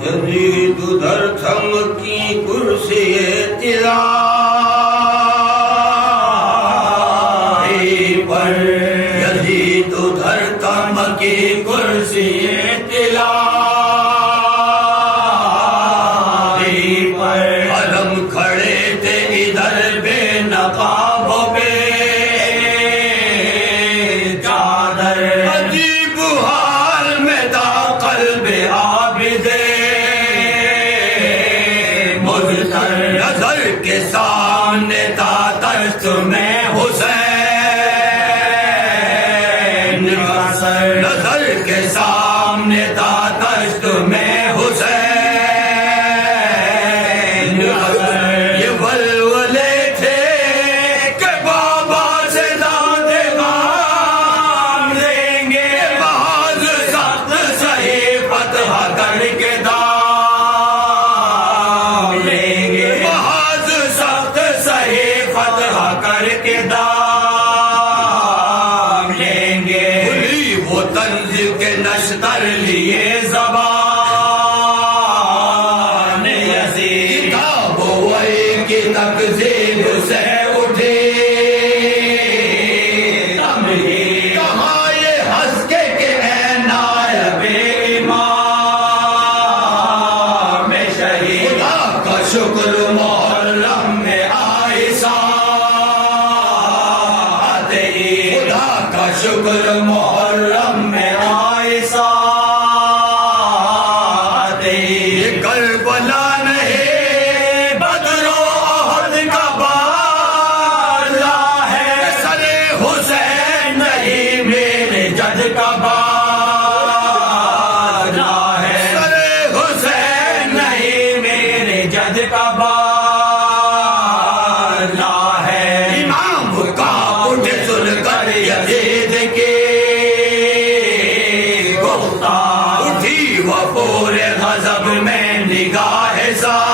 یزید ادھر تھمکی کرسی طلا پر، یزید ادھر تھمکی کرسی طلا پر، علم کھڑے تھے ادھر بے نقابوں پہ چادر، عجیب حال میں تھا قلب عابد مضطر، نظر کے سامنے تھا تخت میں حسین کا سر، نظر کے سامنے تھا تخت میں حسین کا سر، یہ ولولے تھے کہ بابا سے زیادہ کام لیں گے، محض سخت صحیح فتح کر کے دام لیں گے، محض سخت صحیح فتح کر کے دام لیں گے، کھلی وہ طنز کے نشتر لیے زبان یزید، کتاب وحی کی تکذیب سے اٹھی تمہید، کہاں یہ ہنس کے کہ اے نائب امام شہید، خدا کا شکر محرم میں آئی ساعت عید، خدا کا شکر محرم میں آئی ساعت عید، یہ کربلا نہیں بدر و احد کا بادلہ ہے، سر حسین نہیں میرے جد کا بادلہ ہے، سر حسین نہیں میرے جد کا بادلہ ہے، امام کا اٹھ سن کر یزید کی گفتار، اٹھی وہ پورے غضب میں نگاہ زابشیا،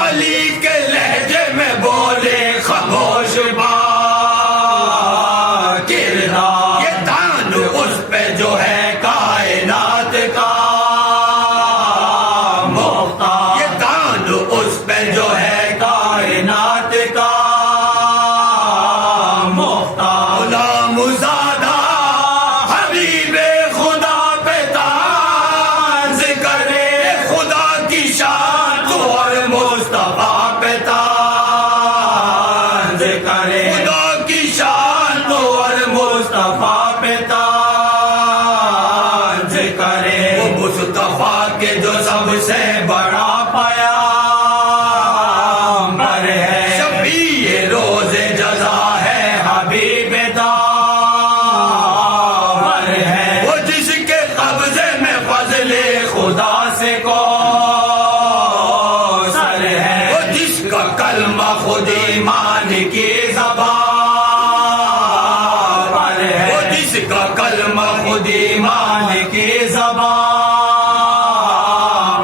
علی کے لہجے میں بولے خاموش با کردار، یہ دان اس پہ جو ہے کائنات کا مختار، یہ دان اس پہ جو ہے کائنات کا مختار، غلام زادہ حبیب خدا پہ طنز کرے، خدا کی شان تو اور مصطفیٰ پہ طنز کرے، خدا کی شان تو اور مصطفیٰ پہ طنز کرے، وہ مصطفیٰ کے جو سب سے بڑا پیامبر ہے، شفیع روز جزا ہے، حبیب داور ہے، وہ جس کے قبضے میں فضل خدا سے کوثر ہے، وہ جس کا کلمہ خود ایمان کی زبان پر ہے، وہ جس کا کلمہ خود ایمان کی زبان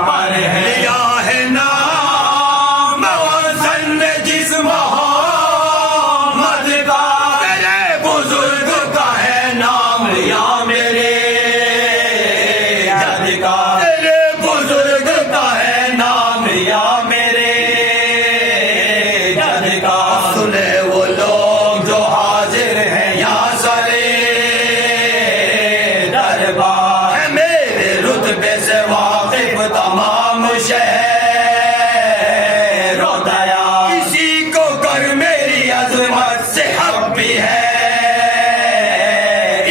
پر ہے، لیا ہے نام وزن نے جس محمد کا، تیرے بزرگ کا ہے نام یا میرے جد کا، تیرے بزرگ کا ہے نام یا میرے جد کا، سنے وہ لوگ جو حاضر ہیں یا سرے دربار، ہے میرے رتبے سے واقف تمام شہر و دیا، کسی کو کر میری عظمت سے حق بھی ہے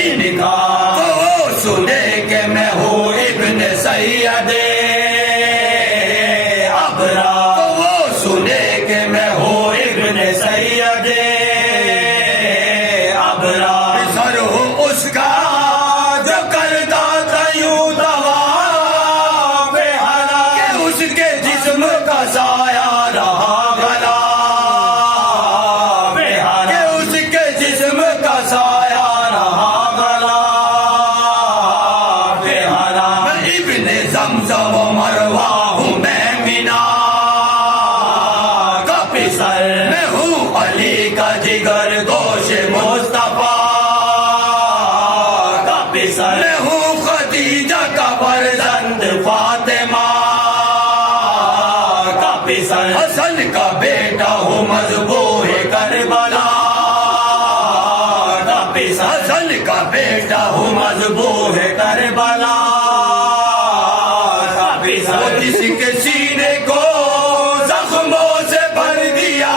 ان کا، تو وہ سنے کہ میں ہوں ابن سید ابرا، تو وہ سنے کہ میں ہوں ابن سید ابرا، سر ہوں اس کا جو کرتا تھا یوں دوا بے حلا، کہ اس کے جسم کا سایہ رہا گلا بے حلا، کہ اس کے جسم مذبوح کربلا کا پسر حسن کا بیٹا ہوں مذبوح کربلا کا پسر جس کے سینے کو زخموں سے بھر دیا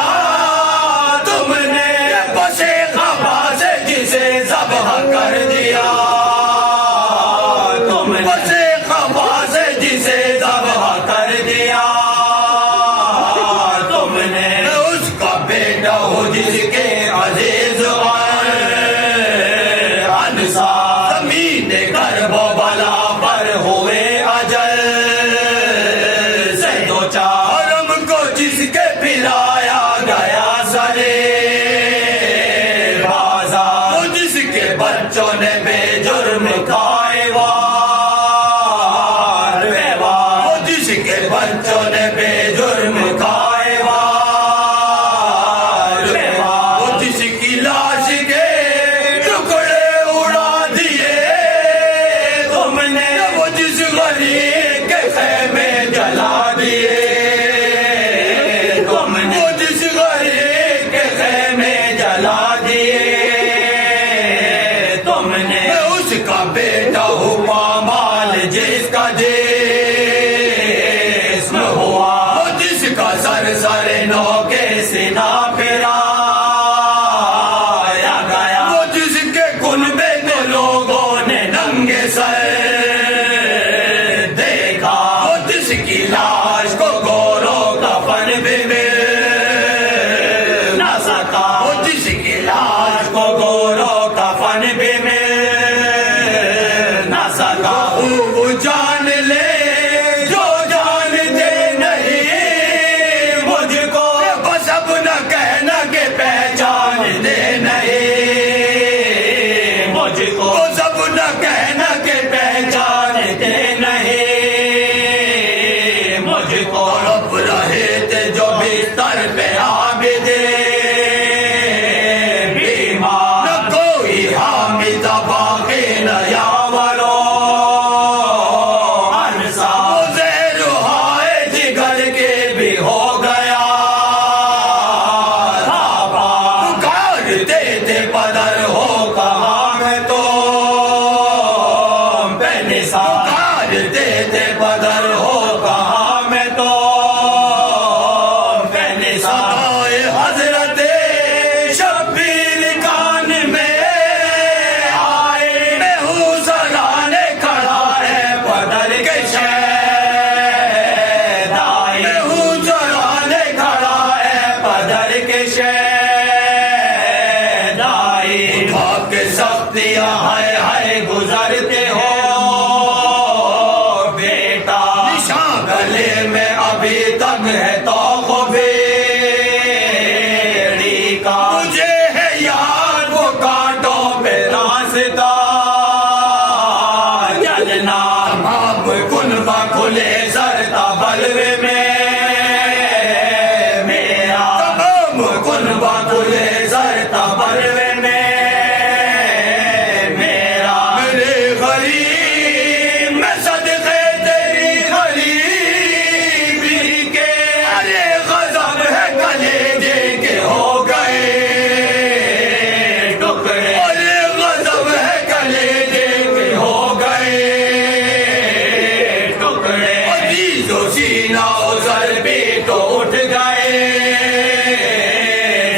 تم نے بسے خبا سے جسے ذبح کر دیا تم نے بسے خبا سے جسے ذبح کر دیا تم نے اس کا بیٹا ہو جس کے عزیز انصار زمین کربلا پر ہوئے اجل سے دو چار حرم کو جس کے پلایا گیا سرے بازار جس کے بچوں نے بے جرم کھائے وار بے وار جس کے بچوں نے بے جرم کھائے وار بے وار جس کی لاش کے ٹکڑے اڑا دیے تم نے وہ جس غریب کے خیمے جلا دیے تم نے وہ جس غریب کے خیمے جلا دیے تم نے اس کا بیٹا ہوں پامال جس کا جسم ہوا وہ جس کا سر سر نو کے سینہ پھرایا گیا وہ جس کے کنبے میں لوگوں نے ننگے سر دیکھا وہ جس کی لاش کو گوروں کفن بھی مل نہ سکا وہ جس کی لاش کو گوروں کفن بھی مل نہ سکا وہ جان لے جو جانتے نہیں مجھ کو بس اب نہ کہنا کہ پہچان دے نہیں مجھ کو سب نہ کہنا کہ پہچان دے نہیں مجھ کو رب رہے تھے جو بستر پہ عابدے بیمار نہ کوئی حامد باقی نہ یاورو انصار زیر ہائے جگر کے بھی ہو گیا تھا پکارتے تھے پدر ہو کہاں میں تو بے نثار پکارتے تھے پدر ہو کہاں میں تو بے نثار حضرت شبیر کان میں آئے میں ہوں سرانے کھڑا ہے پدر کے شہد آئے میں ہوں سرانے کھڑا ہے پدر کے شہد آئے اٹھا کے سختیاں ہائے ہائے گزرتے ہو بیٹا نشان گلے میں ابھی تک ہے توق بیڑی کا مجھے ہے یاد وہ کانٹوں پہ راستہ چلنا تمام کنبہ کھلے سرتا بلوے میں میرا تمام کنبہ کھلے سرتا بلوے میں میرا میرے غریب میں صدقے تیری غریبی کے ارے غضب ہے کلیجے کے ہو گئے ٹکڑے ارے غضب ہے کلیجے کے ہو گئے ٹکڑے عزیز و سینہ و سر بھی تو اٹھ گئے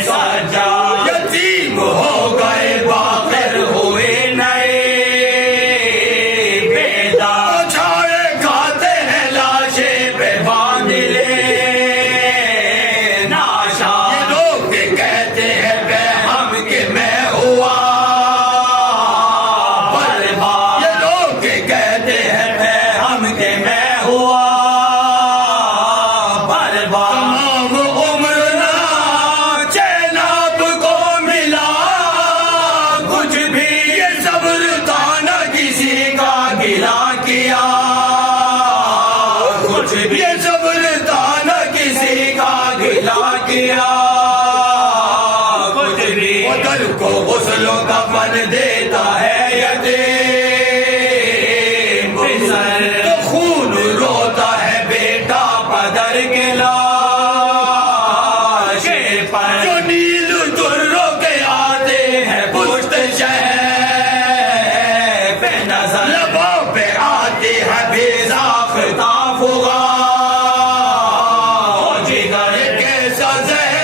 سجا یتیم ہو گئے باخر ہوئے نئے بیدار چھاڑے کھاتے ہیں لاشیں پہ باندھ لے ناشا یہ لوگ کہتے ہیں بے ہم کہ میں ہوا برباد یہ لوگ کہتے ہیں بے ہم کہ میں ہوا برباد تمام عمر نہ چین آپ کو ملا کچھ بھی یہ صبر تھا نہ کسی کا گلا کیا کچھ بھی یہ صبر تھا نہ کسی کا گلا کیا کچھ بھی دل کو غسل و کفن دیتا ہے یتیم پسر تو خون روتا ہے بیٹا پدر کے لاش زہرا